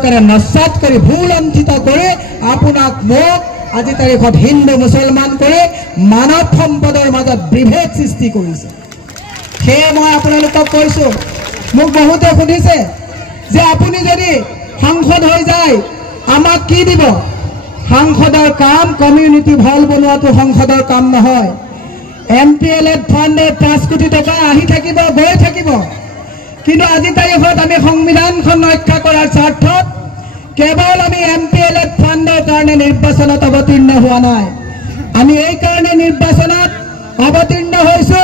চৰকাৰে নস্যাৎ কৰি ভুলন্ঠিত কৰি আপোনাক মোক আজি তাৰিখত হিন্দু মুছলমান কৰি মানৱ সম্পদৰ মাজত বিভেদ সৃষ্টি কৰিছে। সেয়ে মই আপোনালোকক কৈছো, মোক বহুতে সুধিছে যে আপুনি যদি সাংসদ হৈ যায় আমাক কি দিব? সাংসদৰ কাম কমিউনিটি হল বনোৱাটো সংসদৰ কাম নহয়। MPLA ফাণ্ডে 5 কোটি টকা আহি থাকিব, গৈ থাকিব, কিন্তু আজি তাৰিখত আমি সংবিধানখন ৰক্ষা কৰাৰ স্বাৰ্থত কেৱল আমি MPLA ফাণ্ডৰ কাৰণে নিৰ্বাচনত অৱতীৰ্ণ হোৱা নাই। আমি এই কাৰণে নিৰ্বাচনত অৱতীৰ্ণ হৈছো,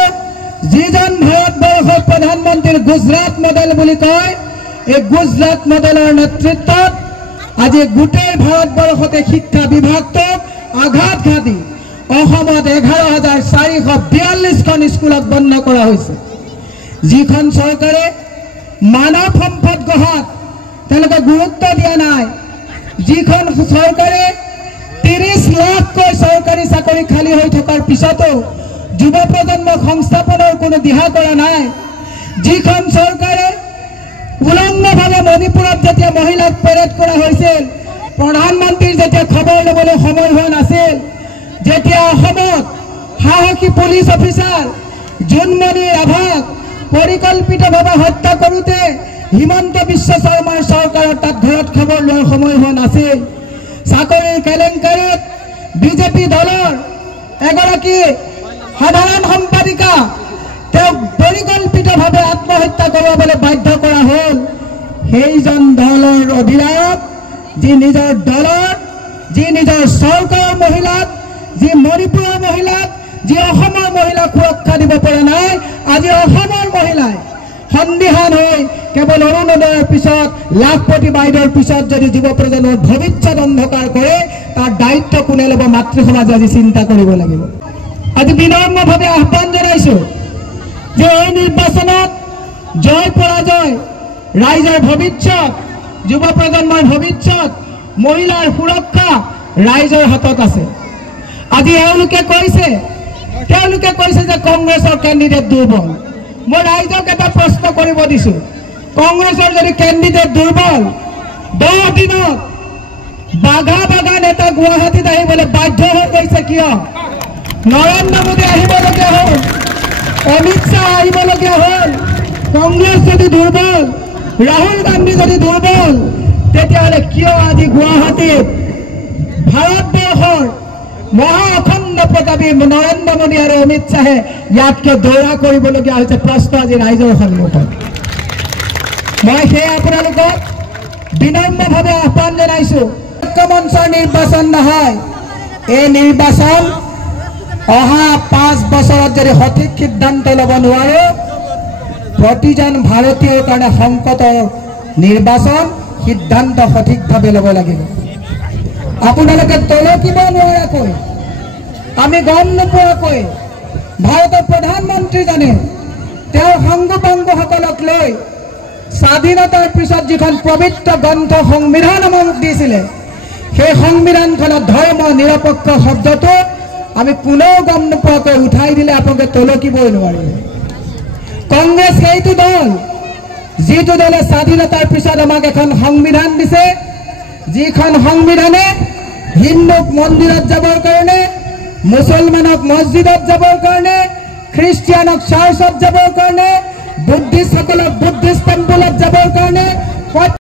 যিজন ভাৰতবৰ্ষৰ প্ৰধানমন্ত্ৰীৰ গুজৰাট মডেল বুলি কয়, এই গুজৰাট মডেলৰ নেতৃত্বত আজি গোটেই ভাৰতবৰ্ষতে শিক্ষা বিভাগটোক আঘাত ঘাটি অসমত 11,442খন স্কুলক বন্ধ কৰা হৈছে। যিখন চৰকাৰে মানৱ সম্পদ গঢ়াত তেওঁলোকে গুৰুত্ব দিয়া নাই, যিখন চৰকাৰে 30 লাখকৈ চৰকাৰী চাকৰি খালী হৈ থকাৰ পিছতো যুৱ প্ৰজন্মক সংস্থাপনৰ কোনো দিহা কৰা নাই, যিখন চৰকাৰে উলংঘভাৱে মণিপুৰত যেতিয়া মহিলাক পেৰেড কৰা হৈছিল, প্ৰধানমন্ত্ৰীৰ যেতিয়া খবৰ ল'বলৈ সময় হোৱা নাছিল, যেতিয়া অসমত সাহসী পুলিচ অফিচাৰ জোনমণি ৰাভাক পৰিকল্পিতভাৱে হত্যা কৰোঁতে হিমন্ত বিশ্ব শৰ্মাৰ চৰকাৰৰ তাত ঘৰত খবৰ লোৱাৰ সময় হোৱা নাছিল, চাকৰিৰ কেলেংকাৰীত বিজেপি দলৰ এগৰাকী সাধাৰণ সম্পাদিকা তেওঁক পৰিকল্পিতভাৱে আত্মহত্যা কৰাবলৈ বাধ্য কৰা হ'ল। সেইজন দলৰ অধিনায়ক, যি নিজৰ দলৰ, যি নিজৰ চৰকাৰৰ মহিলাক, যি মণিপুৰৰ মহিলাক, যি অসমৰ মহিলাক সুৰক্ষা দিব পৰা নাই, আজি অসমৰ মহিলাই সন্দিহান হৈ কেৱল অৰুণোদয়ৰ পিছত, লাখপতি বাইদেউৰ পিছত যদি যুৱ প্ৰজন্মৰ ভৱিষ্যত অন্ধকাৰ কৰে, তাৰ দায়িত্ব কোনে ল'ব? মাতৃসমাজে আজি চিন্তা কৰিব লাগিব। আজি বিনম্ৰভাৱে আহ্বান জনাইছো যে এই নিৰ্বাচনত জয় পৰাজয়, ৰাইজৰ ভৱিষ্যত, যুৱ প্ৰজন্মৰ ভৱিষ্যত, মহিলাৰ সুৰক্ষা ৰাইজৰ হাতত আছে। আজি তেওঁলোকে কৈছে যে কংগ্ৰেছৰ কেণ্ডিডেট দুৰ্বল। মই ৰাইজক এটা প্ৰশ্ন কৰিব দিছো, কংগ্ৰেছৰ যদি কেণ্ডিডেট দুৰ্বল, 10 দিনত বাঘা নেতা গুৱাহাটীত আহিবলৈ বাধ্য হৈ গৈছে কিয়? নৰেন্দ্ৰ মোদী আহিবলগীয়া হ'ল, অমিত শ্বাহ আহিবলগীয়া হ'ল। কংগ্ৰেছ যদি দুৰ্বল, ৰাহুল গান্ধী যদি দুৰ্বল, তেতিয়াহ'লে কিয় আজি গুৱাহাটীত ভাৰতবৰ্ষৰ মহা অখণ্ড প্ৰতাপী নৰেন্দ্ৰ মোদী আৰু অমিত শ্বাহে ইয়াতকৈ দৌৰা কৰিবলগীয়া হৈছে? প্ৰশ্ন আজি ৰাইজৰ সন্মুখত। মই সেয়ে আপোনালোকক বিনম্ৰভাৱে আহ্বান জনাইছো, মঞ্চৰ নিৰ্বাচন নহয়, এই নিৰ্বাচন অহা 5 বছৰত যদি সঠিক সিদ্ধান্ত ল'ব নোৱাৰো, প্ৰতিজন ভাৰতীয়ৰ কাৰণে সংকটৰ নিৰ্বাচন, সিদ্ধান্ত সঠিকভাৱে ল'ব লাগিব। আপোনালোকে তলকিব নোৱাৰাকৈ, আমি গম নোপোৱাকৈ ভাৰতৰ প্ৰধানমন্ত্ৰীজনে তেওঁৰ সংগপাংগসকলক লৈ স্বাধীনতাৰ পিছত যিখন পবিত্ৰ গ্ৰন্থ সংবিধান আমাক দিছিলে, সেই সংবিধানখনত ধৰ্ম নিৰপেক্ষ শব্দটো আমি কোনেও গম নোপোৱাকৈ উঠাই দিলে আপোনালোকে তলকিবই নোৱাৰিলে। কংগ্ৰেছ সেইটো দল, যিটো দলে স্বাধীনতাৰ পিছত আমাক এখন সংবিধান দিছে, যিখন সংবিধানে হিন্দুক মন্দিৰত যাবৰ কাৰণে, মুছলমানক মছজিদত যাবৰ কাৰণে, খ্ৰীষ্টিয়ানক চাৰ্চত যাবৰ কাৰণে, বুদ্ধিষ্টসকলক বুদ্ধিষ্ট টেম্পলত যাবৰ কাৰণে